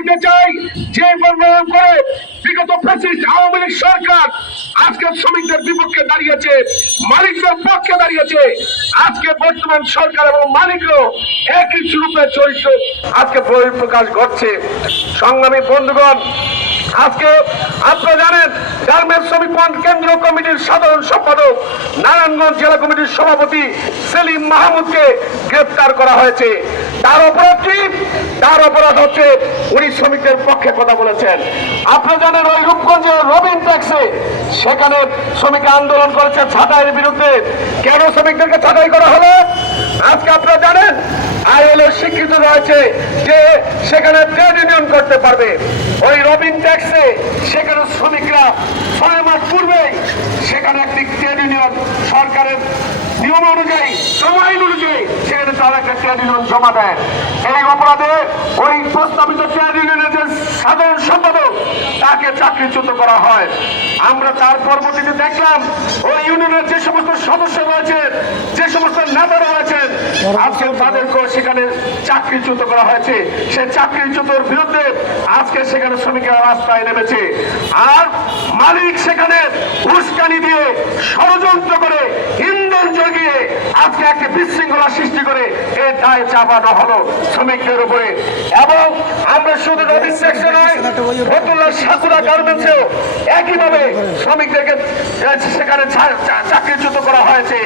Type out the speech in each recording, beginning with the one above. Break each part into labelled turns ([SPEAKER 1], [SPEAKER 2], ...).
[SPEAKER 1] বলতে চাই, যে প্রণয়ন করে বিগত ফ্যাসিস্ট আওয়ামী লীগ সরকার আজকে শ্রমিকদের বিপক্ষে দাঁড়িয়েছে, মালিকদের পক্ষে দাঁড়িয়েছে। আজকে বর্তমান সরকার এবং মালিকও একই রূপে চরিত্র আজকে প্রকাশ ঘটছে। সংগ্রামী বন্ধুগণ আজকে আপনারা জানেন, গার্মেন্টস শ্রমিক কেন্দ্রীয় কমিটির সাধারণ সম্পাদক নারায়ণগঞ্জ জেলা কমিটির সভাপতি সেলিম মাহমুদকে গ্রেফতার করা হয়েছে। তার অপরাধ কি? তার অপরাধ হচ্ছে উনি শ্রমিকদের পক্ষে কথা বলেছেন। আপনারা জানেন, ওই রূপগঞ্জে রবিন ট্যাক্সে সেখানে শ্রমিক আন্দোলন করেছে ছাঁটাইয়ের বিরুদ্ধে। কেন শ্রমিকদেরকে ছাঁটাই করা হলো? আজকে আপনারা জানেন আইএলও স্বীকৃত রয়েছে যে সেখানে ট্রেড ইউনিয়ন করতে পারবে। ওই রবিন ট্যাক্সে সেখানে শ্রমিকরা ছয় মাস পূর্বেই সেখানে একটি ট্রেড ইউনিয়ন সরকারের নিয়ম অনুযায়ী সময় অনুযায়ী একটা ট্রেড ইউনিয়ন জমা দেয় এই অপরাধে ওই প্রস্তাবিত ট্রেড ইউনিয়নের যে সাধারণ সম্পাদক তাকে চাকরিচ্যুত করা হয়। আমরা তার পরবর্তীতে দেখলাম, ওই ইউনিয়নের যে সমস্ত সদস্য রয়েছেন যে সমস্ত নেতা আজকে তাদেরকেও সেখানে চাকরিচ্যুত করা হয়েছে। সে চাকরিচ্যুতর বিরুদ্ধে আজকে সেখানে শ্রমিকেরা রাস্তায় নেমেছে। আর মালিক সেখানে উস্কানি দিয়ে ষড়যন্ত্র করে একটি বিশৃঙ্খলা সৃষ্টি করে এই দায় চাপানো হলো শ্রমিকদের উপরে। এবং আমরা শুধু নদীর সাকুরা গার্মেন্টসেও একইভাবে শ্রমিকদেরকে সেখানে চাকরিচ্যুত করা হয়েছে,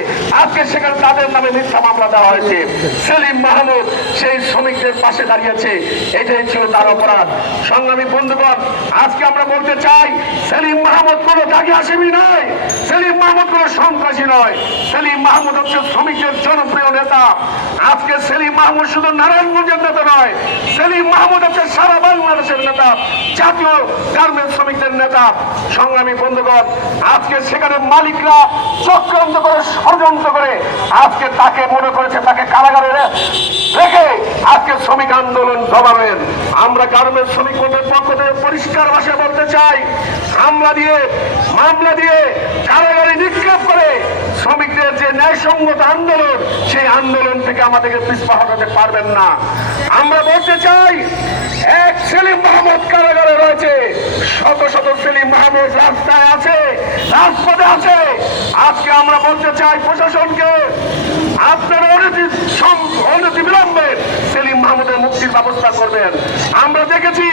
[SPEAKER 1] আজকে সেখানে তাদের নামে মিথ্যা মামলা দেওয়া হয়েছে। সেলিম মাহমুদ সেই শ্রমিকদের পাশে দাঁড়িয়েছে, এটাই ছিল তার অপরাধ। সংগ্রামী বন্ধুগণ, আজকে আমরা বলতে চাই, সেলিম মাহমুদ কোন দাগি আসেমি নয় সেলিম মাহমুদ কোন সন্ত্রাসী নয়। সেলিম মাহমুদ হচ্ছে শ্রমিকদের জনপ্রিয় নেতা। আজকে সেলিম মাহমুদ শুধু নারায়ণগঞ্জের নেতা নয়, সেলিম মাহমুদ হচ্ছে সারা বাংলাদেশের নেতা, জাতীয় গার্মেন্টস শ্রমিকদের নেতা। সংগ্রামী বন্ধুগণ, আজকে সেখানে মালিকরা চক্রান্ত করে ষড়যন্ত্র করে, আজকে তাকে মনে করেছে তাকে কারাগারে রেখে আজকে শ্রমিক আন্দোলন দমাবেন আমরা গার্মেন্টস শ্রমিক বোর্ডের পক্ষ থেকে পরিষ্কার ভাষা বলতে চাই, হামলা দিয়ে, মামলা দিয়ে কারাগারে নিক্ষেপ করে শ্রমিকদের যে ন্যায়সঙ্গত আন্দোলন, সেই আন্দোলন থেকে আমাদেরকে পিছপা হটাতে পারবেন না। আমরা বলতে চাই এক সেলিম মাহমুদ কারাগারে রয়েছে। শত শত সেলিম মাহমুদ রাস্তায় আছে, রাজপথে আছে। আজকে আমরা বলতে চাই প্রশাসনকে, আপনার অনতি অনতি বিলম্বে সেলিম মাহমুদের মুক্তির ব্যবস্থা করবেন। আমরা দেখেছি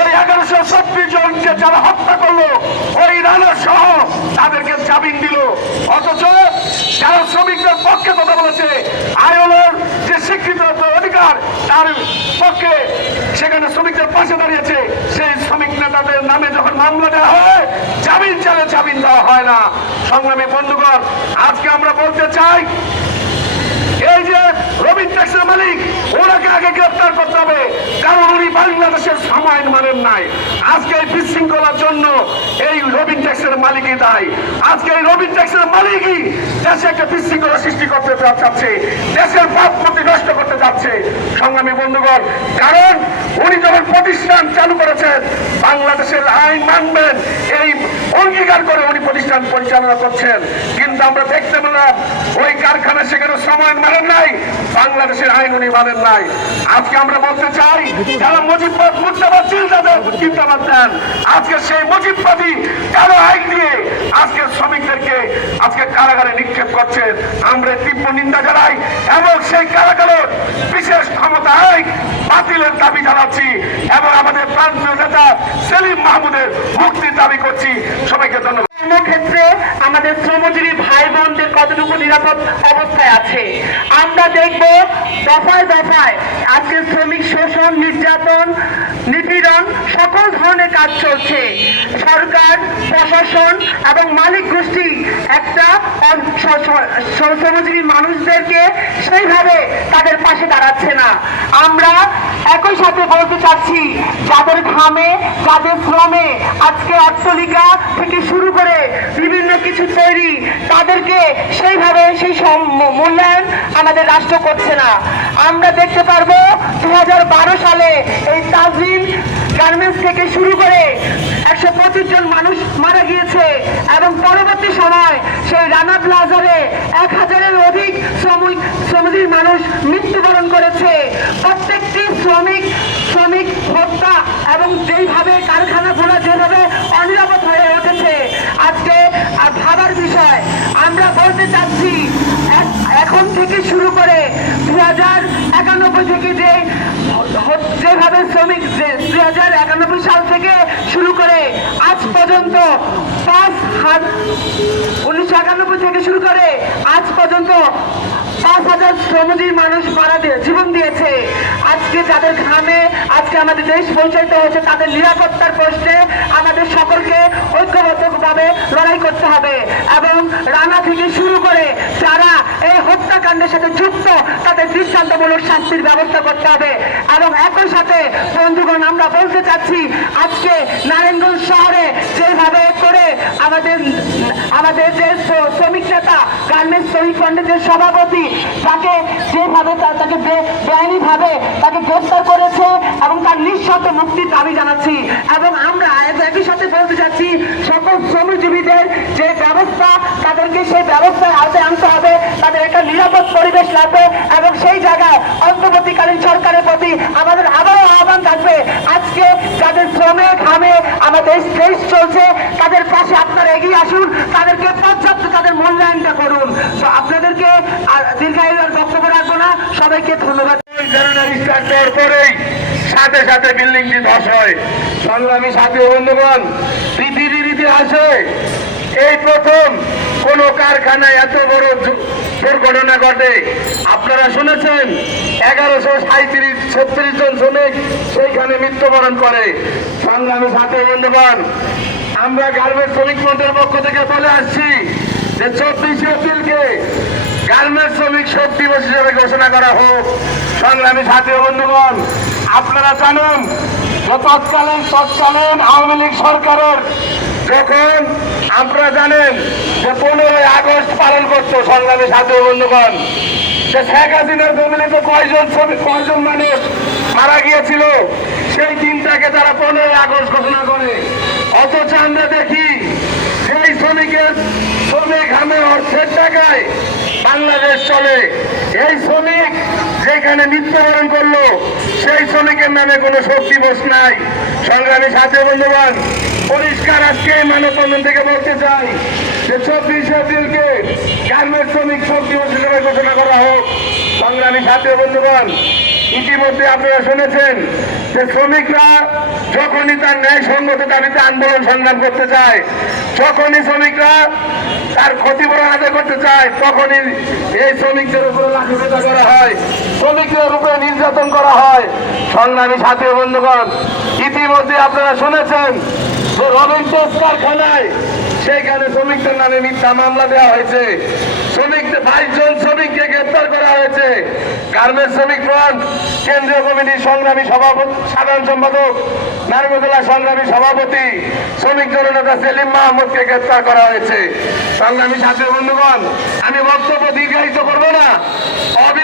[SPEAKER 1] ওই এগারোশো ছত্রিশ জনকে যারা হত্যা করল, ওই রানা সহ তাদেরকে জামিন দিল। অথচ যারা শ্রমিকদের পক্ষে কথা বলেছে স্বীকৃত তার পক্ষে সেখানে শ্রমিকদের পাশে দাঁড়িয়েছে। সেই শ্রমিক নেতাদের নামে যখন মামলা দেওয়া হয়, জামিন চালে জামিন দেওয়া হয় না। সংগ্রামী বন্ধুগণ, আজকে আমরা বলতে চাই, এই যে রবিন ট্যাক্সের মালিক, ওনাকে আগে গ্রেফতার করতে হবে, কারণ উনি বাংলাদেশের সময় মানেন নাই। আজকে এই বিশৃঙ্খলার জন্য এই রবিন ট্যাক্সের মালিকই দায়ী। আজকে এই রবিন ট্যাক্সের মালিকই দেশে একটা বিশৃঙ্খলা সৃষ্টি করতে চাচ্ছে। দেশের ভাবমূর্তি নষ্ট করতে যাচ্ছে। সংগ্রামী বন্ধুগণ, কারণ উনি যখন প্রতিষ্ঠান চালু করেছেন, বাংলাদেশের আইন মানবেন, এই অঙ্গীকার করে উনি প্রতিষ্ঠান পরিচালনা করছেন। কিন্তু আমরা দেখতে পেলাম, ওই কারখানা সেখানে সময় মানেন নাই। বাংলাদেশের আইন উনি মানেন নাই। আজকে আমরা বলতে চাই, যারা মুজিববাদ মুর্দাবাদ চিন্তাদের চিন্তাবাদ দেন, আজকে সেই মুজিববাদী কারও আইন দিয়ে আজকে শ্রমিকদেরকে আজকে কারাগারে নিক্ষেপ করছেন আমরা তীব্র নিন্দা জানাই এবং সেই কারাগারের বিশেষ ক্ষমতা আইন বাতিলের দাবি জানাচ্ছি এবং আমাদের প্রান্তীয় নেতা সেলিম মাহমুদের মুক্তির দাবি করছি। সবাইকে ধন্যবাদ।
[SPEAKER 2] কর্মক্ষেত্রে আমাদের শ্রমজীবী ভাই বোনদের কতটুকু নিরাপদ অবস্থায় আছে? আমরা দেখব দফায় দফায় আজকে শ্রমিক শোষণ, নির্যাতন নিপীড়ন, সকল ধরনের কাজ চলছে। সরকার, প্রশাসন এবং মালিক গোষ্ঠী একটা শ্রমজীবী মানুষদেরকে সেইভাবে তাদের পাশে দাঁড়াচ্ছে না। আমরা একই সাথে বলতে চাচ্ছি, যাদের ঘামে, যাদের শ্রমে আজকে অট্টলিকা থেকে শুরু করে বিভিন্ন কিছু সেই মূল্যায়ন আমাদের রাষ্ট্র করছে না। আমরা দেখতে পারব দু সালে এই তাজিম গার্মেন্টস থেকে শুরু করে একশো পঁচিশ জন মানুষ মারা গিয়েছে এবং পরবর্তী সময় সেই রানা প্লাজারে এক হাজারের অধিক শ্রমিক শ্রমিক মানুষ মৃত্যুবরণ করেছে। প্রত্যেকটি শ্রমিক শ্রমিক হত্যা এবং যেইভাবে কারখানাগুলো যেভাবে অনিরাপ হাজার একানব্বই থেকে যে যেভাবে শ্রমিক দুই হাজার একানব্বই সাল থেকে শুরু করে আজ পর্যন্ত পাঁচ হাজার উনিশশো একানব্বই থেকে শুরু করে আজ পর্যন্ত পাঁচ হাজার শ্রমজীবী মানুষ মারা দিয়ে জীবন দিয়েছে। আজকে যাদের ঘামে, আজকে আমাদের দেশ পরিচালিত হয়েছে, তাদের নিরাপত্তার প্রশ্নে আমাদের সকলকে ঐক্যবদ্ধভাবে লড়াই করতে হবে এবং রানা থেকে শুরু করে যারা এই হত্যাকাণ্ডের সাথে যুক্ত, তাদের দৃষ্টান্তমূলক শাস্তির ব্যবস্থা করতে হবে এবং একই সাথে, বন্ধুগণ, আমরা বলতে চাচ্ছি, আজকে নারায়ণগঞ্জ শহরে যেভাবে করে আমাদের আমাদের যে শ্র- শ্রমিক নেতা, গার্মেন্টস শ্রমিক ফ্রন্টের যে সভাপতি তাকে যেভাবে তাকে বেআইনি ভাবে তাকে গ্রেফতার করেছে এবং তার নিঃশর্ত মুক্তির দাবি জানাচ্ছি। এবং আমরা একই সাথে বলতে চাচ্ছি, সকল শ্রমজীবীদের যে ব্যবস্থা, তাদেরকে সেই ব্যবস্থায় আওতায় আনতে হবে। তাদের একটা নিরাপদ পরিবেশ লাগবে এবং সেই জায়গায় অন্তর্বর্তীকালীন সরকারের প্রতি আমাদের আবারও আহ্বান থাকবে। আজকে যাদের শ্রমে ঘামে আমাদের দেশ চলছে, তাদের পাশে আপনারা এগিয়ে আসুন, তাদেরকে পর্যাপ্ত তাদের মূল্যায়নটা করুন। তো আপনাদেরকে আর বক্তব্য রাখব না। সবাইকে ধন্যবাদ।
[SPEAKER 1] পরেই সাথে সাথে বিল্ডিংটি ধস হয়। সংগ্রামী সাথী বন্ধুগণ, পৃথিবীর ইতিহাসে এই প্রথম কোন কারখানায় এত বড় দুর্ঘটনা ঘটে। আপনারা শুনেছেন, এগারোশো সাঁত্রিশ ছত্রিশ জন শ্রমিক সেইখানে মৃত্যুবরণ করে। সংগ্রামী সাথী বন্ধুগণ, আমরা গার্মেন্টস শ্রমিক মন্ত্রের পক্ষ থেকে বলে আসছি যে চব্বিশে এপ্রিলকে গার্মেন্টস শ্রমিক শোক দিবস হিসেবে ঘোষণা করা হোক। সংগ্রামী সাথী বন্ধুগণ আপনারা জানেন যে তৎকালীন তৎকালীন আওয়ামী লীগ সরকারের যখন আপনারা জানেন যে পনেরোই আগস্ট পালন করতো সংগ্রামী ও বন্ধুগণ। যে শেখ হাসিনার দমিলিত কয়জন কয়জন মানুষ মারা গিয়েছিল, সেই দিনটাকে তারা পনেরোই আগস্ট ঘোষণা করে। অথচ আমরা দেখি সেই শ্রমিকের শ্রমিক হামে অর্থের টাকায় বাংলাদেশ চলে, এই শ্রমিক যেখানে মৃত্যুবরণ করল, সেই শ্রমিকের নামে কোনো শোক দিবস নাই। সংগ্রামী সাথে বন্ধুবান পরিষ্কার আজকে মানববন্ধন থেকে বলতে চাই যে চব্বিশে এপ্রিলকে গার্মেন্টস শ্রমিক শোক দিবস হিসেবে ঘোষণা করা হোক। সংগ্রামী সাথে বন্ধুগণ, ইতিমধ্যে আপনারা শুনেছেন যে শ্রমিকরা যখনই তার ন্যায় সঙ্গত দাবিতে আন্দোলন সংগ্রাম করতে চায় যখনই শ্রমিকরা তার ক্ষতিপূরণ আদায় করতে চায়, তখনই এই শ্রমিকদের উপরে লাঠিপেটা করা হয়, শ্রমিকদের উপরে নির্যাতন করা হয়। সংগ্রামী সাথী বন্ধুগণ, ইতিমধ্যে আপনারা শুনেছেন যে রবীন্দ্র কারখানায় সেইখানে শ্রমিকদের নামে মিথ্যা মামলা দেওয়া হয়েছে। বাইশ জন শ্রমিককে গ্রেপ্তার করা হয়েছে। গার্মেন্টস শ্রমিক কেন্দ্রীয় কমিটির সংগ্রামী সভাপতি, সাধারণ সম্পাদক নারগোদলা সংগ্রামী সভাপতি, শ্রমিক জননেতা সেলিম মাহমুদকে গ্রেপ্তার করা হয়েছে। সংগ্রামী সাথী বন্ধুগণ, আমি বক্তব্য দীর্ঘায়িত করব না।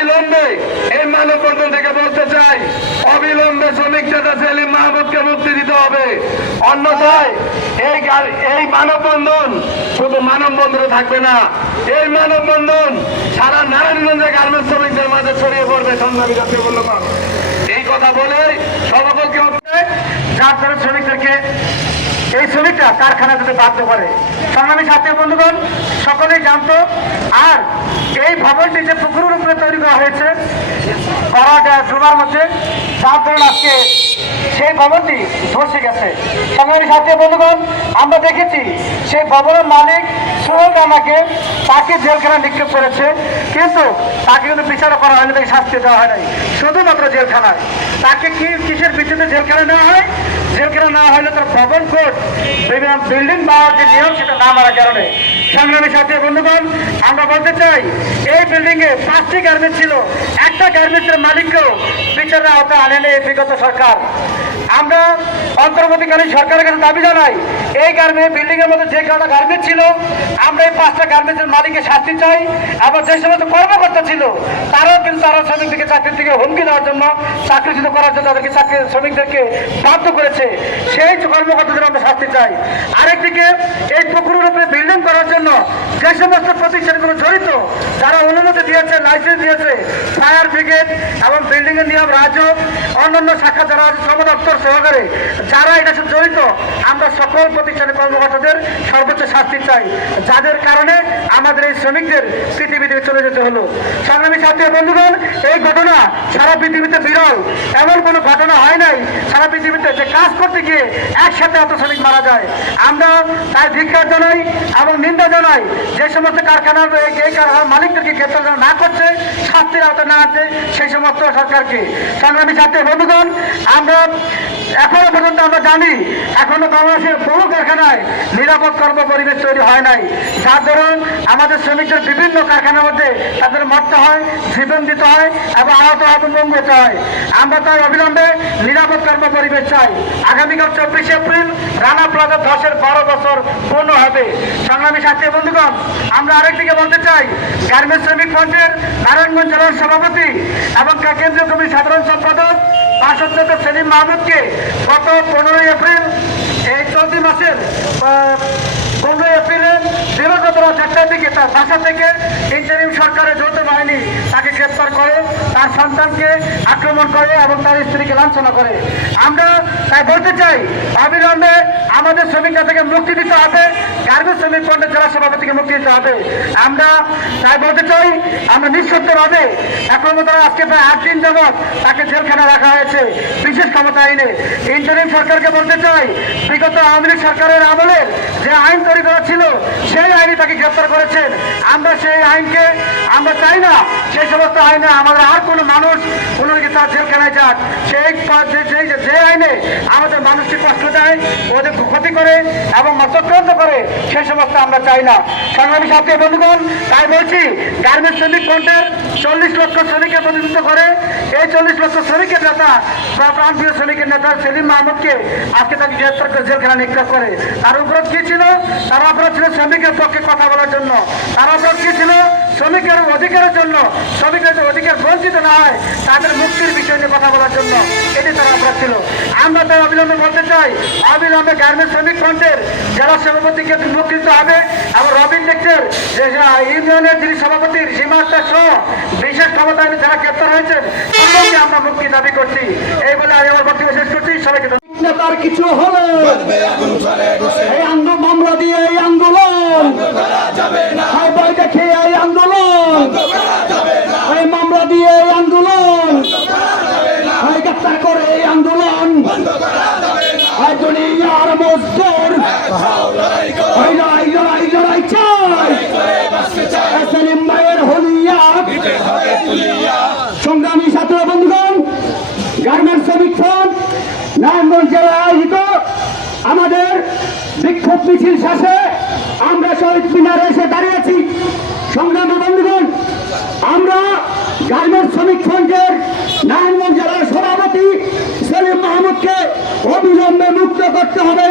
[SPEAKER 1] অবিলম্বে এই মানববন্ধন থেকে বলতে চাই, অবিলম্বে শ্রমিক নেতা সেলিম মাহমুদকে মুক্তি দিতে হবে। অন্যথায় এই এই মানববন্ধন শুধু মানববন্ধনে থাকবে না, এই মানববন্ধন সারা নারায়ণগঞ্জে গার্মেন্টস শ্রমিকদের মাঝে ছড়িয়ে পড়বে সংগ্রামী জাতীয় এই কথা বলে সভাপতি হচ্ছে,
[SPEAKER 2] যার শ্রমিকদেরকে এই শ্রমিকরা কারখানা যেতে বাধ্য করে। সংগ্রামী ছাত্রী বন্ধুগণ, সকলেই জানতো, আর এই ভবনটি যে পুকুরের উপরে তৈরি করা হয়েছে ডোবার মধ্যে, তার ধরুন আজকে সেই ভবনটি ধসে গেছে। সংগ্রামী সাথে বন্ধুগণ, আমরা দেখেছি সেই ভবনের মালিক সোহেল রানাকে তাকে জেলখানা নিক্ষেপ করেছে, কিন্তু তাকে কিন্তু বিচার করা হয়নি, তাকে শাস্তি দেওয়া হয় নাই শুধুমাত্র জেলখানায়। তাকে কি কিসের ভিত্তিতে জেলখানা নেওয়া হয়? জেলখানা নেওয়া হলে তার ভবন কোড বিল্ডিং পাওয়ার যে নিয়ম সেটা না মারার কারণে। সংগ্রামী সাথী বন্ধুগণ, আমরা বলতে চাই, এই বিল্ডিং এ পাঁচটি গার্মেন্টস ছিল। একটা গার্মেন্টসের মালিককেও বিচারের আওতা আনেনি বিগত সরকার। আমরা অন্তর্বর্তীকালীন সরকারের কাছে দাবি জানাই, এই গার্মেন্ট বিল্ডিং এর মধ্যে যে কটা গার্মেন্ট ছিল, আমরা এই পাঁচটা গার্মেন্টসের মালিকের শাস্তি চাই এবং যে সমস্ত কর্মকর্তা ছিল, তারাও কিন্তু তারা শ্রমিকদেরকে চাকরির থেকে হুমকি দেওয়ার জন্য, চাকরিচ্যুত করার জন্য তাদেরকে চাকরি শ্রমিকদেরকে বাধ্য করেছে। সেই কর্মকর্তাদের আমরা শাস্তি চাই। আরেকদিকে এই পুকুরের উপরে বিল্ডিং করার জন্য যে সমস্ত প্রতিষ্ঠানগুলো জড়িত যারা অনুমতি দিয়েছে লাইসেন্স দিয়েছে। ফায়ার ব্রিগেড এবং বিল্ডিং এর নিয়ম রাজক অন্যান্য শাখা যারা আছে শ্রম দপ্তর
[SPEAKER 3] সহকারে, যারা এটা সাথে জড়িত, আমরা সকল প্রতিষ্ঠানের কর্মকর্তাদের সর্বোচ্চ শাস্তি চাই। যাদের কারণে আমাদের এই শ্রমিকদের পৃথিবী থেকে চলে যেতে হলো। সংগ্রামী ছাত্রী বন্ধুগণ, এই ঘটনা সারা পৃথিবীতে বিরল। এমন কোনো ঘটনা হয় নাই, সারা পৃথিবীতে যে কাজ করতে গিয়ে একসাথে এত শ্রমিক মারা যায়। আমরা তাই ধিক্কার জানাই এবং নিন্দা জানাই যে সমস্ত কারখানার এই কারখানার কারখানার মালিকদেরকে গ্রেপ্তার না করছে, শাস্তির আওতায় না আছে সেই সমস্ত সরকারকে। সংগ্রামী ছাত্রী বন্ধুগণ, আমরা এখনও পর্যন্ত আমরা জানি, এখনও বাংলাদেশের বহু কারখানায় নিরাপদ কর্ম পরিবেশ তৈরি হয় নাই। যার দরুন আমাদের শ্রমিকদের বিভিন্ন কারখানার মধ্যে তাদের মরতে হয়, জীবন দিতে হয় এবং আহত এবং মঙ্গ হতে হয়। আমরা তাই অবিলম্বে নিরাপদ কর্ম পরিবেশ চাই। আগামীকাল চব্বিশে এপ্রিল, রানা প্লাজা ধসের বারো বছর পূর্ণ হবে। সংগ্রামী ছাত্রী বন্ধুগণ, আমরা আরেকদিকে বলতে চাই গার্মেন্টস শ্রমিক ফ্রন্টের নারায়ণগঞ্জ জেলার সভাপতি এবং কেন্দ্রীয় কমিটির সাধারণ সম্পাদক বাসদ্দ সেলিম মাহমুদকে গত পনেরোই এপ্রিল এই চলতি মাসের আহ, পনেরোই এপ্রিলে একটার দিকে তার বাসা থেকে ইন্টারিম সরকারের যৌথ বাহিনী তাকে গ্রেপ্তার করে, তার সন্তানকে আক্রমণ করে এবং তার স্ত্রীকে লাঞ্ছনা করে। আমরা তাই বলতে চাই, অবিলম্বে আমাদের শ্রমিকরা থেকে মুক্তি দিতে হবে, গার্মেন্টস শ্রমিক ফ্রন্টের জেলা সভাপতিকে মুক্তি দিতে হবে। আমরা তাই বলতে চাই, আমরা নিঃশব্দভাবে, এখন তারা আজকে প্রায় আট দিন যাবৎ তাকে জেলখানা রাখা হয়েছে, বিশেষ ক্ষমতা আইনে। ইন্টারিম সরকারকে বলতে চাই, বিগত আওয়ামী লীগ সরকারের আমলের যে আইন তৈরি করা ছিল, সেই আইনে তাকে গ্রেপ্তার করেছেন। আমরা সেই আইনকে, আমরা চাই না সেই সমস্ত আইনে আমাদের আর কোনো মানুষ কোনো তার জেলখানায় যাক। সেই যে- আইনে আমাদের মানুষকে কষ্ট দেয়, ওদের ক্ষতি করে এবং চক্রান্ত করে সেই সমস্ত আমরা চাই না। সংগ্রামী সাথী বন্ধুগণ, তাই বলছি গার্মেন্টস শ্রমিক ফ্রন্টের চল্লিশ লক্ষ শ্রমিকের প্রতিনিধিত্ব করে, এই চল্লিশ লক্ষ শ্রমিকের নেতা বা প্রান্তীয় শ্রমিকের নেতা সেলিম মাহমুদকে আজকে তাকে গ্রেপ্তার করে জেলখানা নিক্ষেপ করে। তার অপরাধ কি ছিল? তার অপরাধ ছিল শ্রমিকের পক্ষে কথা বলার জন্য। তার অপরাধ কি ছিল? শ্রমিকের অধিকারের জন্য। শ্রমিকের যে অধিকার বঞ্চিত না হয়, তাদের মুক্তির বিষয় নিয়ে কথা বলার জন্য এটি তার অপরাধ ছিল। আমরা তাই অবিলম্বে বলতে চাই, অবিলম্বে গার্মেন্টস শ্রমিক ফ্রন্টের জেলা সভাপতিকে দিতে হবে এবং রবিন লেক্টের যে ইউনিয়নের যিনি সভাপতির সীমাস্তা সহ বিশেষ ক্ষমতায় যারা গ্রেপ্তার হয়েছেন আমরা মুক্তি দাবি করছি। এই বলে আমি আমার বক্তব্য শেষ করছি। সবাইকে।
[SPEAKER 4] নেতার কিছু হলে এই আন্দোলন মামলা দিয়ে এই আন্দোলন হাই বই দেখে এই আন্দোলন এই মামলা দিয়ে এই আন্দোলন এই গ্রেপ্তার করে এই আন্দোলন এই দুনিয়ার মজদুর এই লড়াই লড়াই লড়াই চাই এই সেলিম ভাইয়ের হলিয়া সংগ্রামী ছাত্র বন্ধুগণ গার্মেন্টস শ্রমিক ফ্রন্ট নারায়ণগঞ্জ জেলায় আয়োজিত আমাদের বিক্ষোভ মিছিল শেষে আমরা শহীদ মিনারে এসে দাঁড়িয়েছি। সংগ্রামী বন্ধুগণ, আমরা গার্মেন্টস শ্রমিক ফ্রন্টের নারায়ণগঞ্জ জেলার সভাপতি সেলিম মাহমুদকে অবিলম্বে মুক্ত করতে হবে,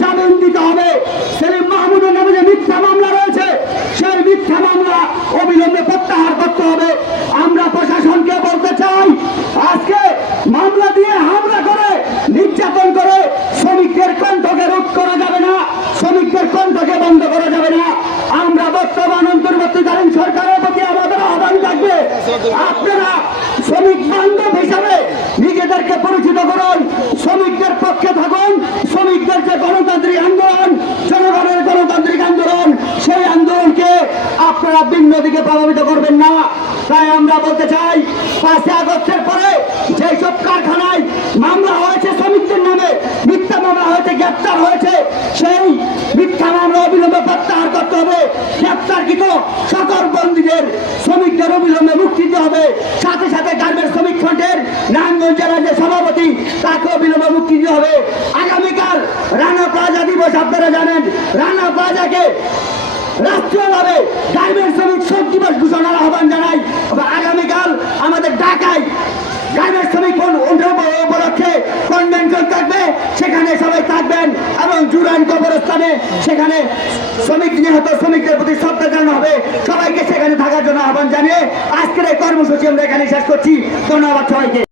[SPEAKER 4] জামিন দিতে হবে। সেলিম মাহমুদের নামে যে মিথ্যা মামলা রয়েছে, সেই মিথ্যা মামলা অবিলম্বে প্রত্যাহার করতে হবে। আমরা প্রশাসনকে বলতে চাই, আজকে মামলা দিয়ে হামলা করে নির্যাতন করে শ্রমিকদের কণ্ঠকে রোধ করা যাবে না শ্রমিকদের কণ্ঠকে বন্ধ করা যাবে না। আমরা বর্তমান অন্তর্বর্তীকালীন সরকারের প্রতি আমাদের আহ্বান থাকবে, আপনারা শ্রমিক বান্ধব হিসাবে নিজেদেরকে পরিচিত করুন, শ্রমিকদের পক্ষে থাকুন, শ্রমিকদের যে গণতান্ত্রিক আন্দোলন, জনগণের গণতান্ত্রিক আন্দোলন, সেই আন্দোলনকে আপনারা ভিন্ন দিকে প্রভাবিত করবেন না। তাই আমরা বলতে চাই, পাঁচই আগস্টের পরে যেসব কারখানায় মামলা হয়েছে শ্রমিকদের নামে, মিথ্যা মামলা হয়েছে গ্রেপ্তার হয়েছে। সেই মিথ্যা মামলা অবিলম্বে প্রত্যাহার করতে হবে। গ্রেপ্তারকৃত সকল বন্দীদের, শ্রমিকদের অবিলম্বে মুক্তি দিতে হবে। সাথে সাথে গার্মেন্টস শ্রমিক ফ্রন্টের নারায়ণগঞ্জ জেলার যে সভাপতি, তাকে অবিলম্বে মুক্তি দিতে হবে। আগামীকাল রানা প্লাজা দিবস, আপনারা জানেন, রানা প্লাজাকে রাষ্ট্রীয়ভাবে গার্মেন্টস শ্রমিক শোক দিবস ঘোষণার আহ্বান জানাই। আগামীকাল আমাদের ঢাকায় গার্মেন্টস শ্রমিক উপলক্ষে কনভেনশন থাকবে, সেখানে সবাই থাকবেন এবং জুরান কবরস্থানে সেখানে শ্রমিক নিহত শ্রমিকদের প্রতি শ্রদ্ধা জানানো হবে। সবাইকে সেখানে থাকার জন্য আহ্বান জানিয়ে আজকের এই কর্মসূচি আমরা এখানে শেষ করছি। ধন্যবাদ সবাইকে।